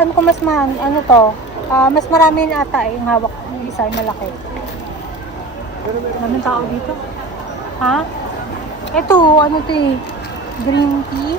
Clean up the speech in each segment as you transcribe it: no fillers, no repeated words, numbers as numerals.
alam ko mas ano to, mas marami na ata yung hawak. Yung isa ay malaki. Maraming tao dito. Ha? Ito, ano to eh? Green tea.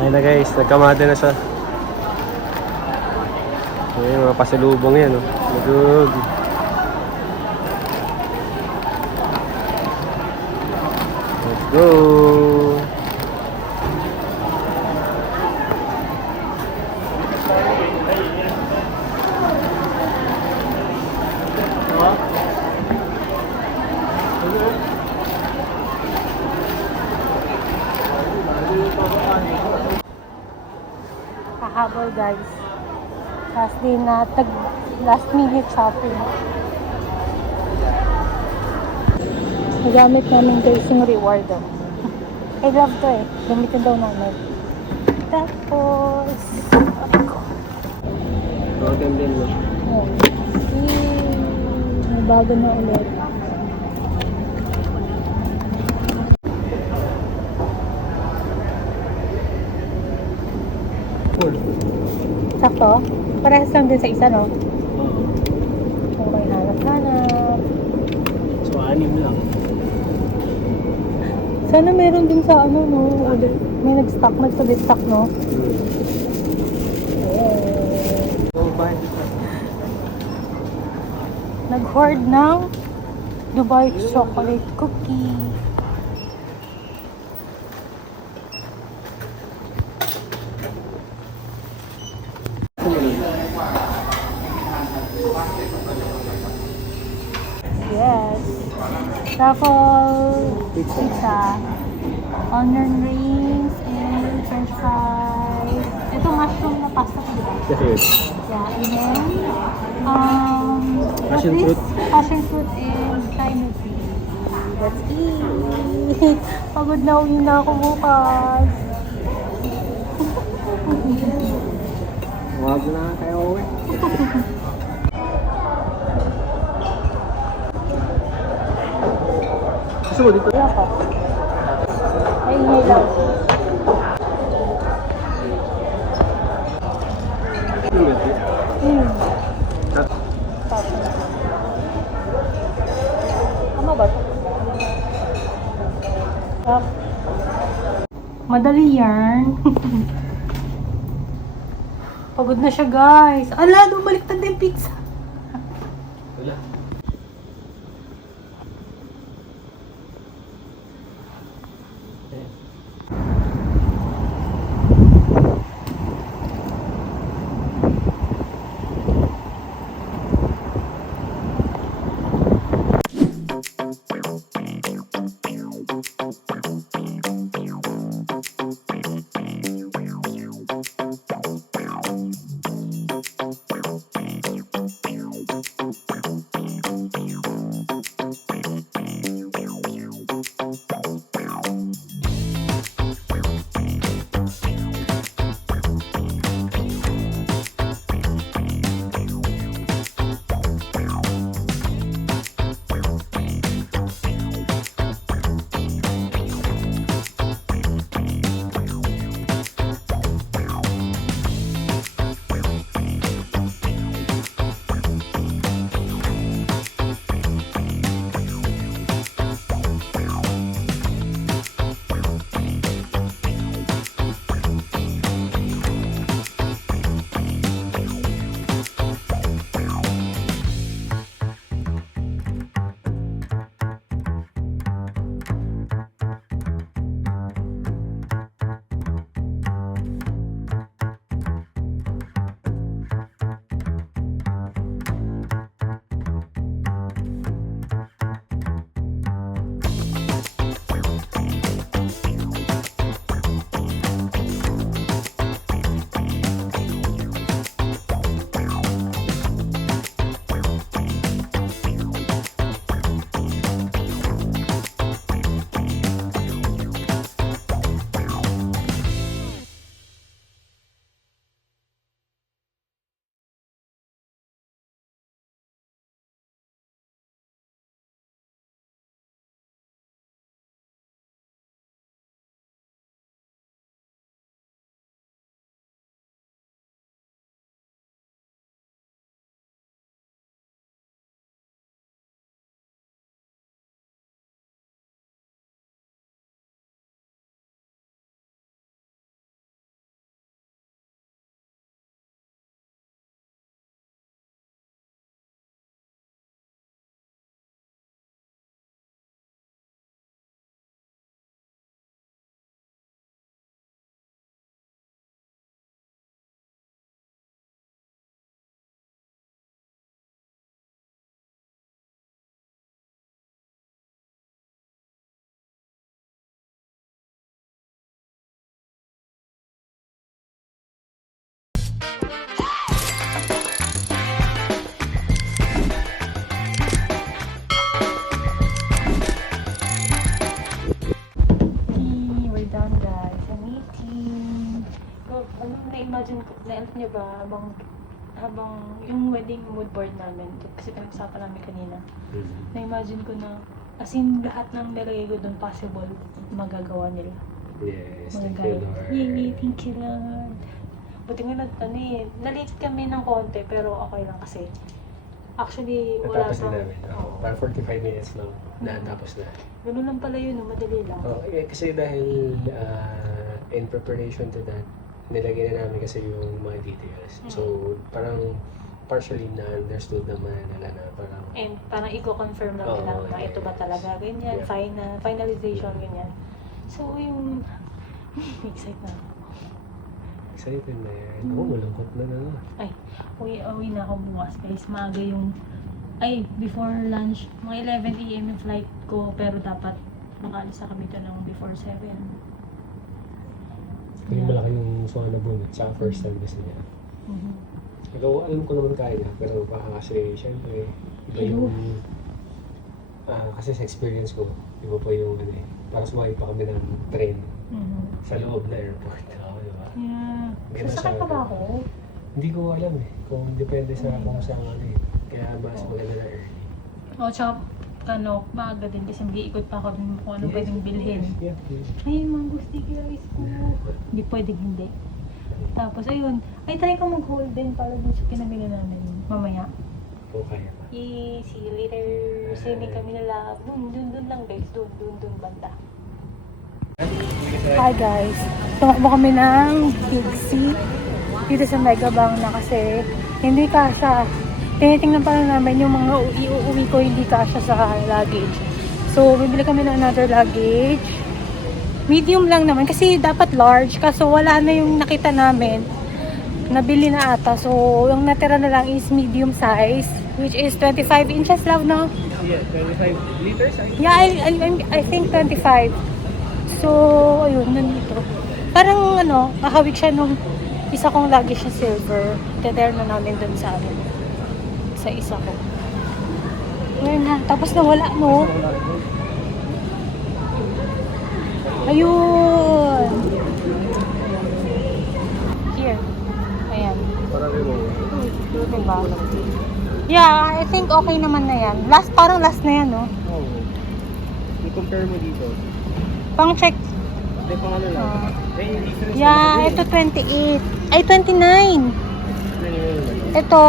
Ayun na guys, nagkamada na siya. Ayun, mga pasalubong yan, oh. Magug. Let's go! Kahabol guys. Last day na last minute shopping. Nagamit namin guys yung reward. I love to eh. Gamitin daw namin. Tapos, Totem din mo. oh. May bago na ulit. Sakto? Parehas lang din sa isa, no? Okay, hanap-hanap. So, 6 lang. Sana meron din sa ano, no? Ulit. May nag-stock, nagsabi-stock, no? Nag-hoard ng Dubai chocolate cookie. Yes. Truffle pizza. Onion rings and french fries. Ito mushroom na pasta ko, diba? Yes. Yeah, and then, what's Passion this? fruit. Passion fruit and Thai milk tea. Let's eat! Pagod na uwi na ako bukas. Wag na kayo uwi. Gusto mo dito? Wala pa. Ay, ingay lang. Tama ba ito? Madali yan. Pagod na siya guys. Ala, bumaliktad din pizza. Wala. Na-alam niyo ba, habang yung wedding mood board namin, kasi pinag-usapan namin kanina, na-imagine ko na, as in, lahat ng nilagay ko doon possible, magagawa nila. Yes, Mga thank you, guys. Lord. Yay, thank you, Lord. Buti nga na-late kami ng konti, pero okay lang kasi. Actually, wala Natapos pa. na namin. Para 45 minutes lang. Natapos na. Ganun lang pala yun, madali lang. Kasi dahil in preparation to that, nilagay na namin kasi yung mga details. So, parang partially na-understood naman nila na parang And parang i-confirm lang nila Oo, na ito ba yes. talaga, ganyan, Yeah. finalization, ganyan. So, yung, excited na ako. excited na yan. Oo, malungkot na na. Ay, uwi na ako bukas guys. Maaga yung, before lunch, mga 11 AM yung flight ko, pero dapat makaalis na kami ito ng before 7. Kasi malaki yung suha na bunot sa first time kasi niya. Mhm. Ikaw, alam ko naman kaya, pero baka kasi, syempre, iba yung, kasi sa experience ko, iba pa yung, para sumakay pa kami ng train Mhm. sa loob na airport. Diba? Yeah. Ganda Sasakay siya. pa ba ako? Hindi ko alam kung depende sa kung saan Kaya mas maganda na early. O, tsaka, maaga din kasi mag-iikot pa ako dun kung anong pwedeng bilhin. Yeah, yes. Ay, mango sticky rice ko. Hindi pwedeng hindi. Tapos, ayun. Try ko mag-hold din para dun sa pinamili namin. Mamaya. Kung kaya pa. See you later. Swimming kami na lang. Dun lang guys. Dun banda. Hi guys. Tumakbo kami ng Big C. Dito sa Megabank na kasi hindi kasha. Tinitingnan pa lang namin yung mga iuwi ko hindi kasha sa luggage. So, bibili kami ng another luggage. Medium lang naman kasi dapat large. Kaso wala na yung nakita namin. Nabili na ata. So, yung natira na lang is medium size. Which is 25 inches love, no? Yeah, 25 liters? Yeah, I think 25. So, ayun, nandito. Parang kahawig siya nung isa kong luggage na silver. Tetero na namin dun sa sa isa ko. Ayun na. Tapos nawala, no? Ayun! Here. Ayan. Parang Diba? Yeah, I think okay naman na yan. Parang last na yan, no? Oo. I-compare mo dito. Pang check. Hindi, pang ano lang. Yung difference Yeah, ito 28. Ay, 29. Ito,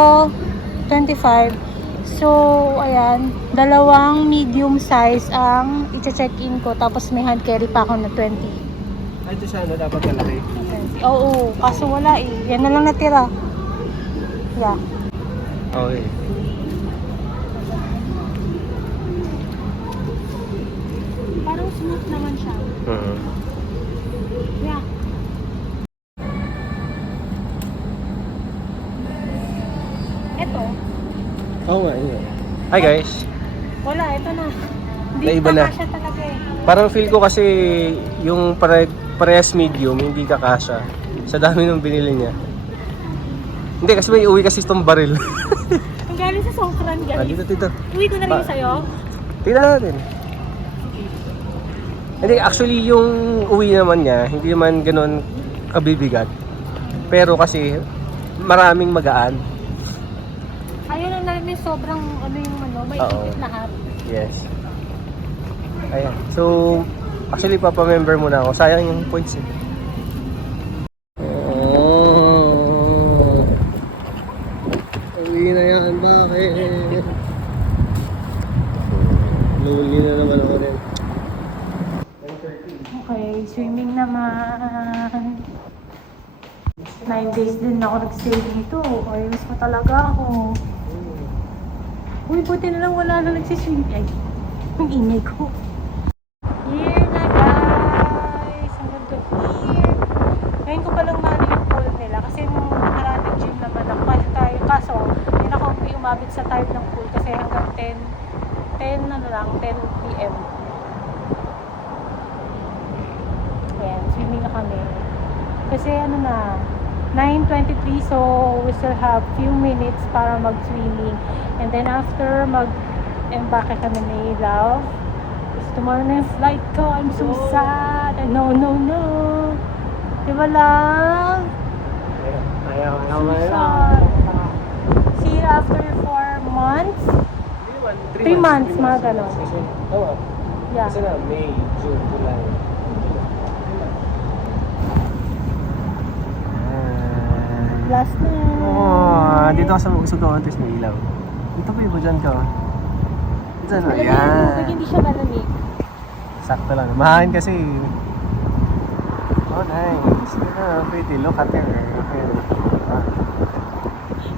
25. So, ayan. Dalawang medium size ang i-check-in ko. Tapos may hand carry pa ako na 20. Ay, ito siya, dapat malaki. Oo, kaso wala eh. Yan na lang natira. Yeah. Okay. Parang smooth naman siya. Yeah. Ito. Oo nga, yun. Hi guys. Wala, ito na. Hindi Naiba na. siya talaga eh. Parang feel ko kasi yung parehas medium, hindi kakasya. Sa dami nung binili niya. Hindi, kasi may uwi kasi itong baril. Ang galing sa Songkran, guys. Dito. Uwi ko na rin sa'yo. Tingnan natin. Hindi, actually yung uwi naman niya, hindi naman ganun kabibigat. Pero kasi maraming magaan. Ayun ang namin sobrang may Oo. ipit lahat. Yes. Ayan. So, actually papamember muna ako. Sayang yung points eh. Oh. Uwi na yan. Bakit? Lonely na naman ako rin. Okay, swimming naman. 9 days din ako nag-stay dito. Ay, miss ko talaga ako. Uy, buti na lang wala na nagsiswim. Ay, ang ingay ko. Here na guys! Ang ganda here. Ngayon ko palang mali yung pool nila. Kasi nung nakaraan gym naman ako. Kaso, hindi na ako umabit sa time ng pool. Kasi hanggang 10 PM. Ayan, swimming na kami. Kasi 9:23, so we still have few minutes para mag-swimming. And then after, mag-embake kami ni Love. Kasi tomorrow na yung flight ko. I'm so sad. No. Diba, Love? Ayaw See you after 4 months. 3 months, mga ganon. Oo. Yeah. Kasi na, May, June, July. Last na. Dito ka sa Sugawan, tapos may ilaw. Dito pa iba dyan ka. Dito na, Pag hindi siya malamig. Sakto lang. Mahain kasi. Oh, nice. Pretty. Look at her.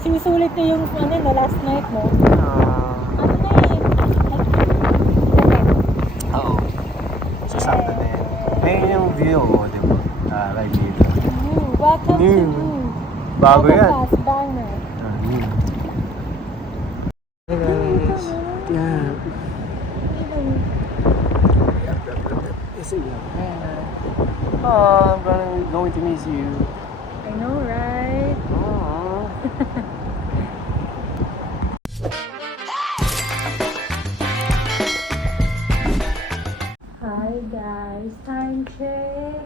Sinusulit niya yung last night, no? Ah. Ano na yun? Oo. So, sakto na yan. Ayun yung view mo, di ba? Right dito. Welcome to New. you. Bago yan. Class banner. Hey guys. Yeah. Oh, I'm going to miss you. I know, right? Oh. Hi guys, time check.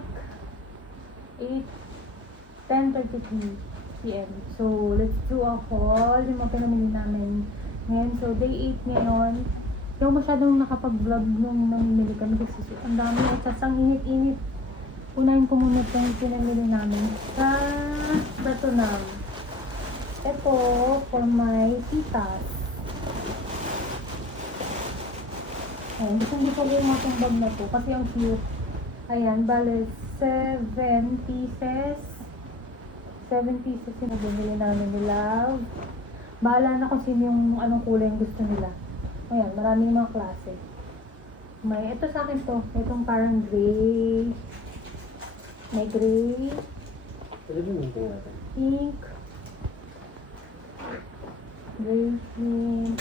10:33 p.m. So, let's do a haul. Yung mga pinamili namin ngayon. So, day 8 ngayon. Hindi ako masyadong nakapag-vlog nung namimili kami kasi ang dami at sasang init-init. Unahin ko muna itong pinamili namin sa Pratunam. Ito, for my titas. Ayan, gusto ko yung matong bag na to kasi ang cute. Ayan, bale 7 pieces. 7 pieces yung nabili namin nila. Bahala na kung sino yung anong kulay yung gusto nila. Ayan, maraming mga klase. May, ito sa akin to. Itong parang gray. May gray. Pink. Gray, pink.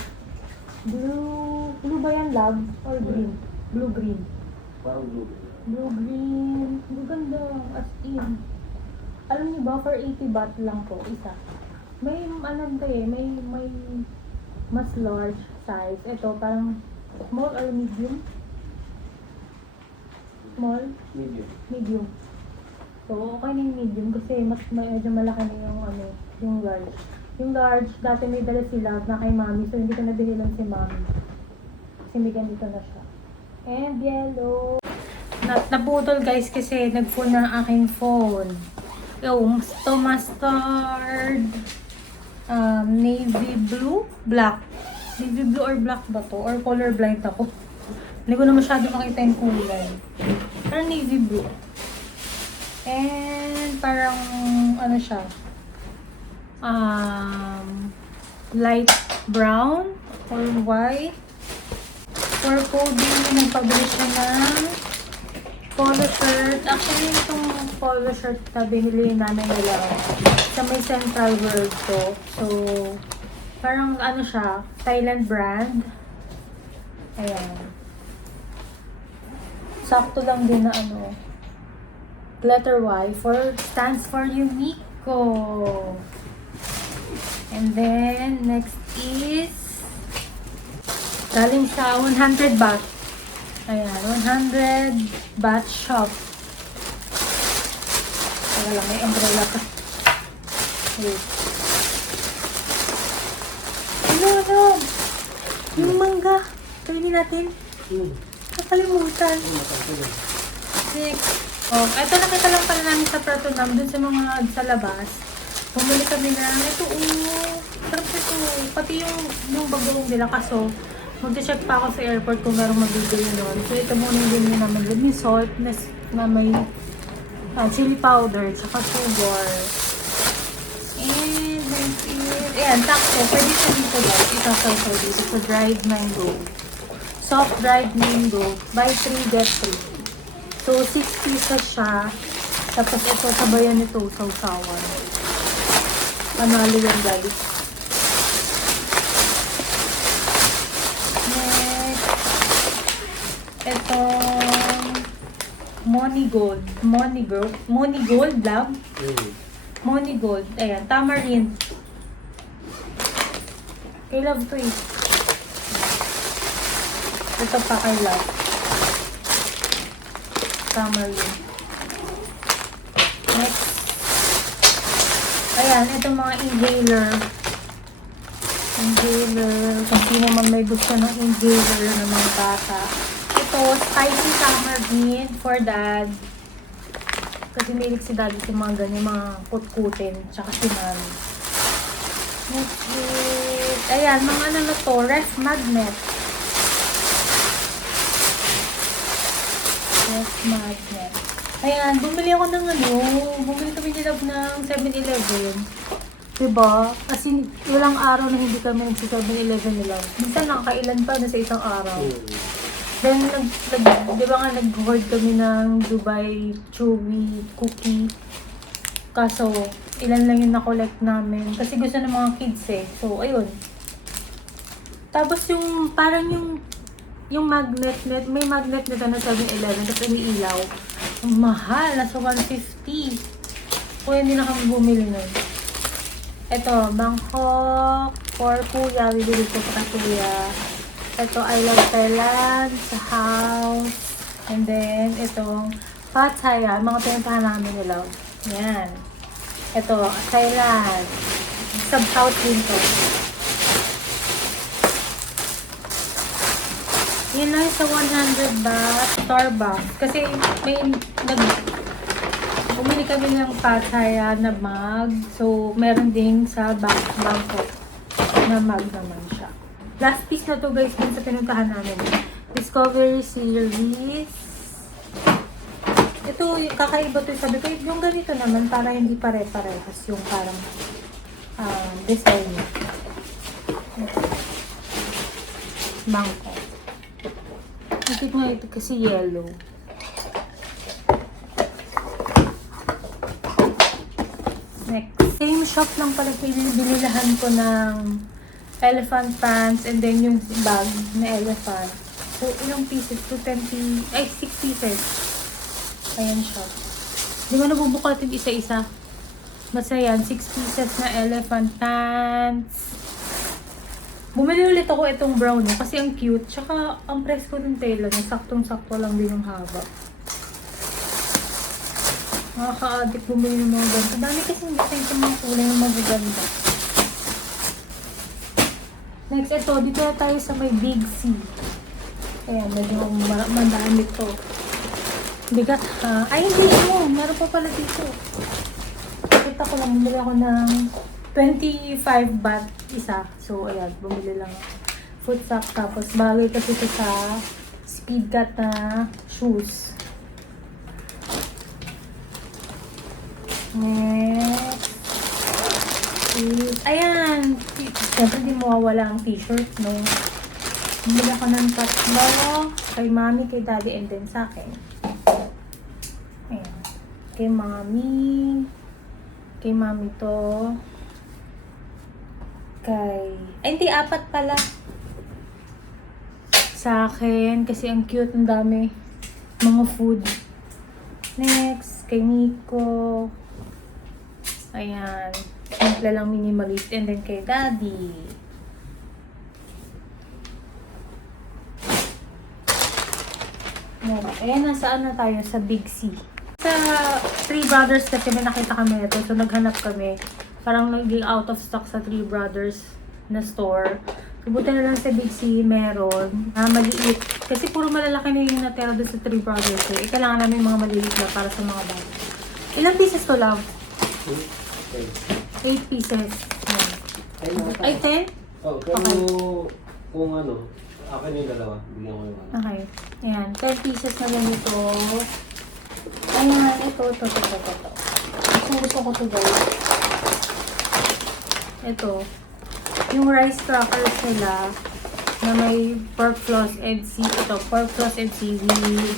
Blue. Blue ba yan, love? Or green? Blue-green. Blue-green. Ang ganda. As in. Alam niyo ba, for 80 baht lang po, isa. May, may mas large size. Ito, parang small or medium? Small? Medium. So, okay na yung medium kasi mas medyo malaki na yung large. Yung large, dati may dala sila na kay mami, so hindi ko nabihilan si mami. Kasi may ganito na siya. And yellow. Naputol guys kasi nag-full na ang aking phone. Yung mustard, navy blue, black. Navy blue or black ba to? Or colorblind ako. Hindi ko na masyado makita yung kulay. Parang navy blue. And parang ano siya, light brown or white. For coding, nagpabilis siya ng polo shirt. Actually, itong polo shirt na binili namin nila sa may Central World to. So, parang ano siya, Thailand brand. Ayan. Sakto lang din na letter Y stands for Uniqlo. And then, next is galing sa 100 baht. Ayan, 100 baht shop. Wala, may umbrella ka. Wait. Ano? Yung mangga. Kainin natin. Nakalimutan. Next. Oh, ito nakita lang pala namin sa Pratunam, dun sa mga sa labas. Bumili kami na, ito sarap ito. Pati yung bagoong nila, kaso mag-check pa ako sa airport kung merong mabibili nun. So ito muna yung binili namin. May salt na may chili powder, tsaka sugar. And next is, ayan, takto. Pwede sa dito guys, ito dito sa dried mango. Soft dried mango. Buy 3, get 3. So, 6 pieces siya. Tapos ito, sabayan nito, sausawan. Panalo yan, guys. Next. Ito, Money Gold, love. Money Gold. Ayan, tamarind. Kay love to eh. Ito pa kay love. Tamarind. Next. Ayan, itong mga inhaler. Inhaler. Kung sino man may gusto ng inhaler ng mga bata. Ito, spicy tamarind for dad. Kasi milik si daddy sa mga ganyan, mga kutkutin. Tsaka si mami. Next is, ayan, mga ano na to, ref magnet. Ref magnet. Ayan, bumili ako ng ano, bumili kami ni Love ng 7-Eleven. Diba? Kasi walang araw na hindi kami nagsi 7-Eleven nila. Minsan nakakailan pa na sa isang araw. Then, di ba nga nag-hoard kami ng Dubai Chewy cookie. Kaso, ilan lang yung na-collect namin. Kasi gusto ng mga kids eh. So, ayun. Tapos yung, parang yung magnet, may magnet na na 7-Eleven, tapos umiilaw. Ang mahal, nasa 150. Kung hindi na kami bumili nun. Ito, Bangkok for kuya, bibili ko pa kuya. Ito, I love Thailand sa house. And then, itong Pattaya, mga pinuntahan namin nila. Yan. Ito, Thailand. Sub-south din to. Yun lang sa 100 baht, Starbucks. Kasi may bumili kami ng Pattaya na mug. So, meron din sa Bangkok na mug naman siya. Last piece na to guys din sa pinuntahan namin. Discovery Series. Ito, kakaiba to. Sabi ko, yung ganito naman para hindi pare-parehas yung parang design niya. Bangkok. Nakit nga ito kasi yellow. Next. Same shop lang pala binilihan ko ng elephant pants and then yung bag na elephant. So, ilang pieces? 6 pieces. Ayan siya. Di ba nabubukatin isa-isa? Basta yan, 6 pieces na elephant pants. Bumili ulit ako itong brown kasi ang cute. Tsaka ang presko ng tela niya, saktong-sakto lang din yung haba. Nakaka-addict bumili ng mga ganito. Dami kasing design sa mga kulay ng magaganda. Next, ito. Dito na tayo sa may Big C. Ayan, medyo madami to. Bigat ha. Ay, hindi mo. Meron pa pala dito. Kita ko lang, bumili ako ng 25 baht isa. So, ayan, bumili lang ako. Foot sock, tapos bagay kasi ito sa Speedcat na shoes. Next is, ayan, siyempre di mawawala ang t-shirt, no? Bumili ako ng tatlo kay mami, kay daddy, and then sa akin. Ayan. Kay mami to. Ay, hindi, 4 pala. Sa akin, kasi ang cute, ang dami. Mga food. Next, kay Nico. Ayan. Simple lang, minimalist. And then kay daddy. Ayan, nasaan na tayo? Sa Big C. Sa Three Brothers kasi may nakita kami ito. So, naghanap kami. Parang naging out of stock sa Three Brothers na store. So, buti na lang sa Big C meron. Maliit. Kasi puro malalaki na yung natera doon sa Three Brothers. Eh, kailangan namin mga maliliit na para sa mga bata. Ilang pieces to, love? 8 pieces. Ay, 10? Oh, pero Okay. kung ano, akin yung dalawa. Bigyan ko yung ano. Okay. Ayan. 10 pieces na ganito. Ayan. Ito. Gusto ko to guys. Ito. Yung rice crackers nila na may pork floss and seaweed.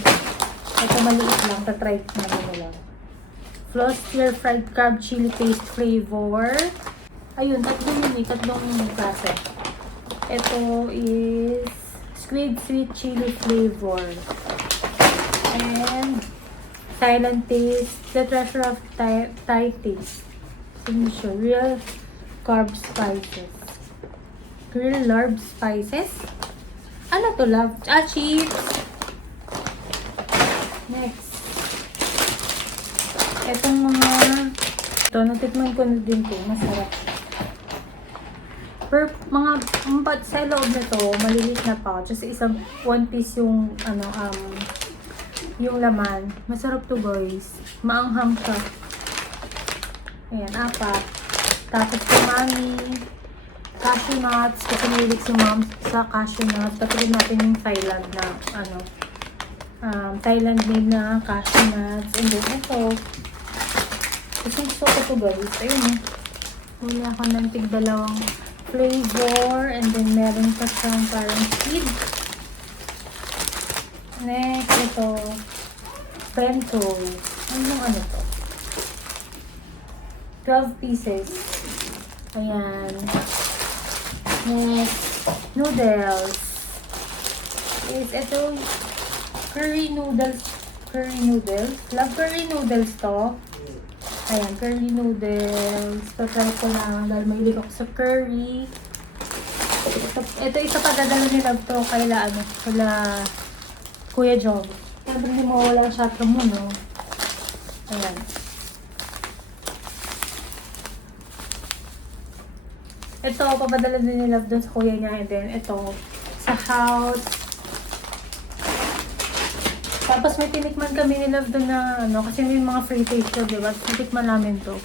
Ito maliit lang. Tatry namin nila. Floss stir fried crab chili paste flavor. Ayun, tatlong klase. Ito is squid sweet chili flavor. And Thailand taste. The treasure of Thai taste. Signature. Real carb spices. Real larb spices? Ano to, love? Chips. Next. Itong mga Ito, natikman ko na din to. Masarap. Per mga sa loob na to, maliliit na pouch. Kasi isang one piece yung yung laman. Masarap to guys. Maanghang siya. Ayan, 4. Tapos umami, cashew nuts. Kasi mahilig si mom sa cashew nuts. Katulad natin yung Thailand na Thailand made na cashew nuts. And then ito. Kasi gusto ko to guys. Ayun huli ako ng tig-2 flavor. And then meron pa siyang parang seed. Next, ito. Bento. Ano yung ano to? 12 pieces. Ayan. Next, noodles. Is ito curry noodles. Curry noodles. Love curry noodles to. Ayan, curry noodles. Tatry ko lang dahil mahilig ako sa curry. Ito isa pa dadala ni Love to kaila Kuya Jong. Kaya hindi mawala ang shot mo, no? Ayan. Ito, papadala din ni Love dun sa kuya niya. And then, ito, sa house. Tapos may tinikman kami ni Love dun na, kasi may mga free taste yun, diba? Tinikman namin to.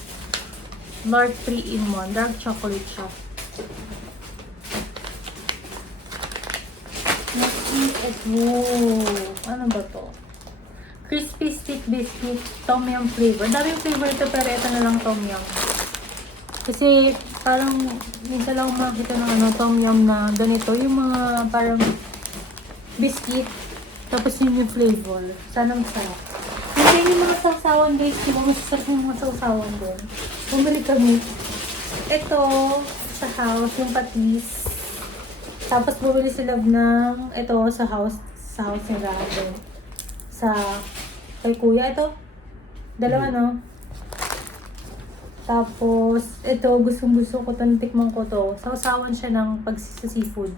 Lord 3-in-1. Dark chocolate siya. Next is ito. Ano ba to? Crispy stick biscuit, tom yum flavor. Daming flavor ito, pero ito na lang tom yum. Kasi parang minsan lang makita ng tom yum na ganito. Yung mga parang biscuit. Tapos yun yung flavor. Sana masarap. Hindi yung mga sausawan guys. Diba masasarap yung mga sausawan doon. Bumili kami. Ito sa house, yung patis. Tapos bumili sila ng ito sa house nila doon. Sa kay kuya ito. 2 no? Tapos, ito, gustong-gusto ko ito, natikman ko to. Sausawan siya ng sa seafood.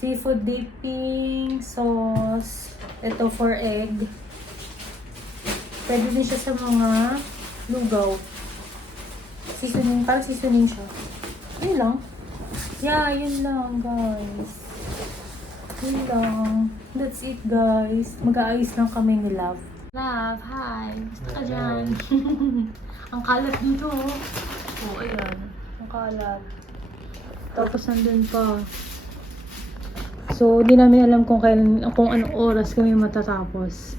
Seafood dipping sauce. Ito for egg. Pwede din siya sa mga lugaw. Seasoning, parang seasoning siya. Yun lang. Yeah, yun lang, guys. Yun lang. That's it, guys. Mag-aayos lang kami ni Love. Love, hi. Gusto ka dyan? Ang kalat dito, oh. Oh, ayan. Ang kalat. Tapos nandun pa. So, hindi namin alam kung anong oras kami matatapos.